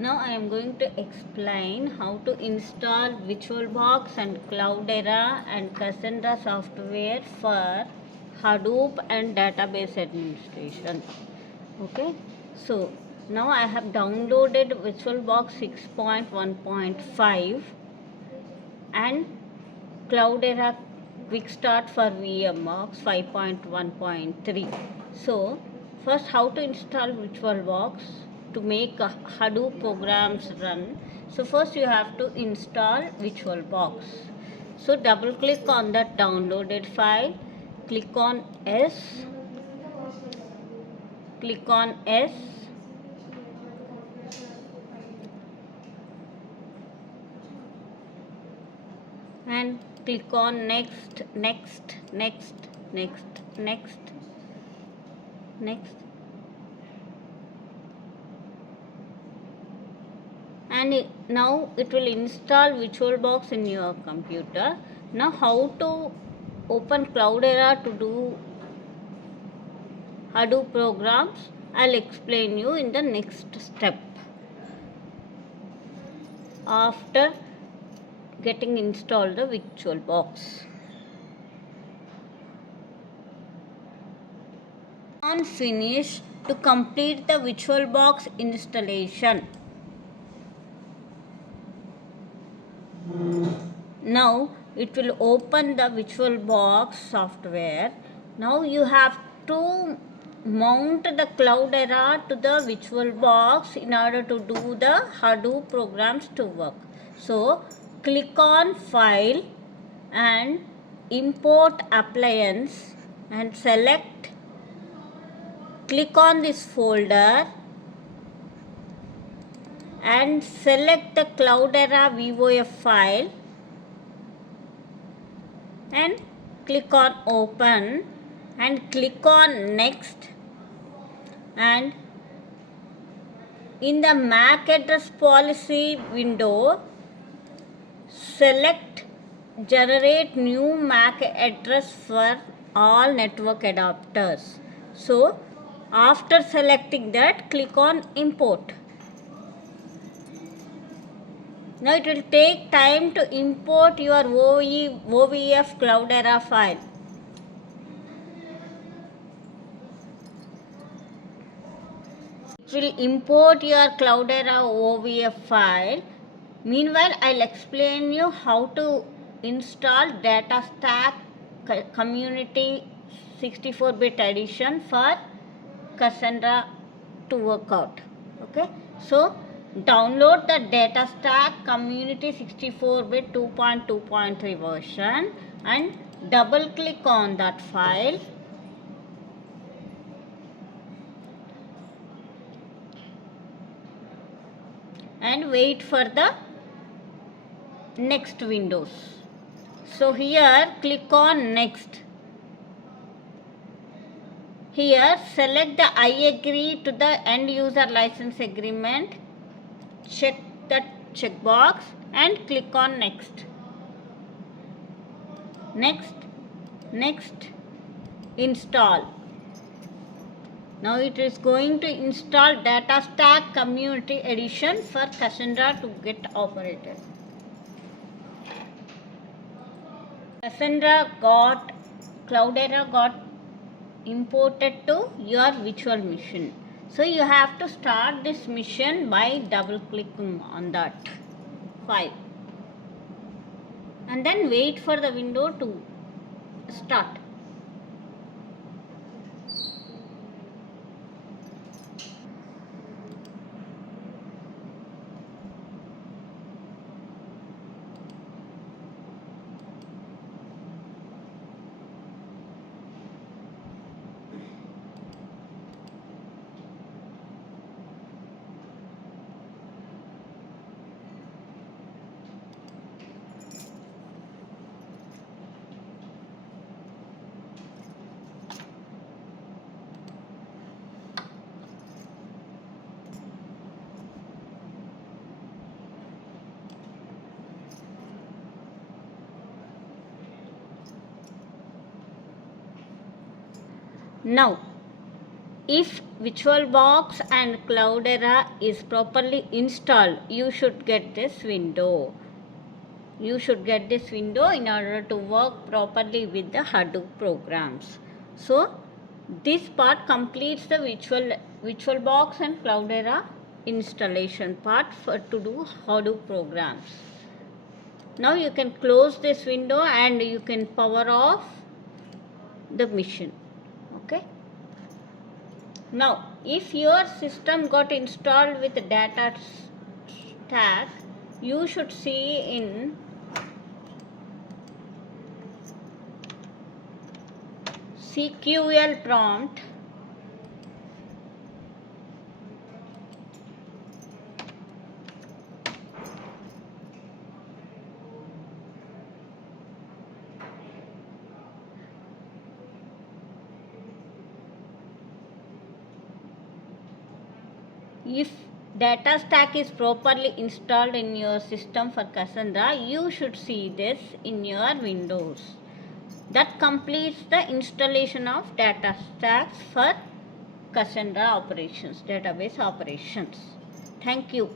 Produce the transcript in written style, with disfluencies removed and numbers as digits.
Now I am going to explain how to install VirtualBox and Cloudera and Cassandra software for Hadoop and database administration. Okay, so now I have downloaded VirtualBox 6.1.5 and Cloudera Quick Start for VMbox 5.1.3. So first, how to install VirtualBox to make Hadoop programs run. So first you have to install VirtualBox. So double click on that downloaded file, click on S, click on S, and click on next, next, next, next, next, next, and now it will install VirtualBox in your computer. Now how to open Cloudera to do Hadoop programs, I'll explain you in the next step after getting installed the VirtualBox. On finish to complete the VirtualBox installation. Now it will open the VirtualBox software. Now you have to mount the Cloudera to the VirtualBox in order to do the Hadoop programs to work. So click on File and Import Appliance and click on this folder and select the Cloudera VOF file and click on Open and click on Next, and in the MAC address policy window select Generate new MAC address for all network adapters. So after selecting that, click on Import. Now it will take time to import your OVF Cloudera file. It will import your Cloudera OVF file. Meanwhile, I'll explain you how to install DataStack Community 64-bit edition for Cassandra to work out. Okay, so download the DataStack Community 64-bit 2.2.3 version and double click on that file and wait for the next windows. So here click on Next. Here select the I agree to the end user license agreement, check that checkbox and click on Next. Next, next, install. Now it is going to install DataStack Community Edition for Cassandra to get operated. Cloudera got imported to your virtual machine. So you have to start this mission by double clicking on that file and then wait for the window to start. Now if VirtualBox and Cloudera is properly installed, you should get this window. You should get this window in order to work properly with the Hadoop programs. So this part completes the VirtualBox and Cloudera installation part to do Hadoop programs. Now you can close this window and you can power off the machine. Okay. Now if your system got installed with data stack, you should see in CQL prompt if data stack is properly installed in your system for Cassandra, you should see this in your Windows. That completes the installation of data stacks for Cassandra operations, database operations. Thank you.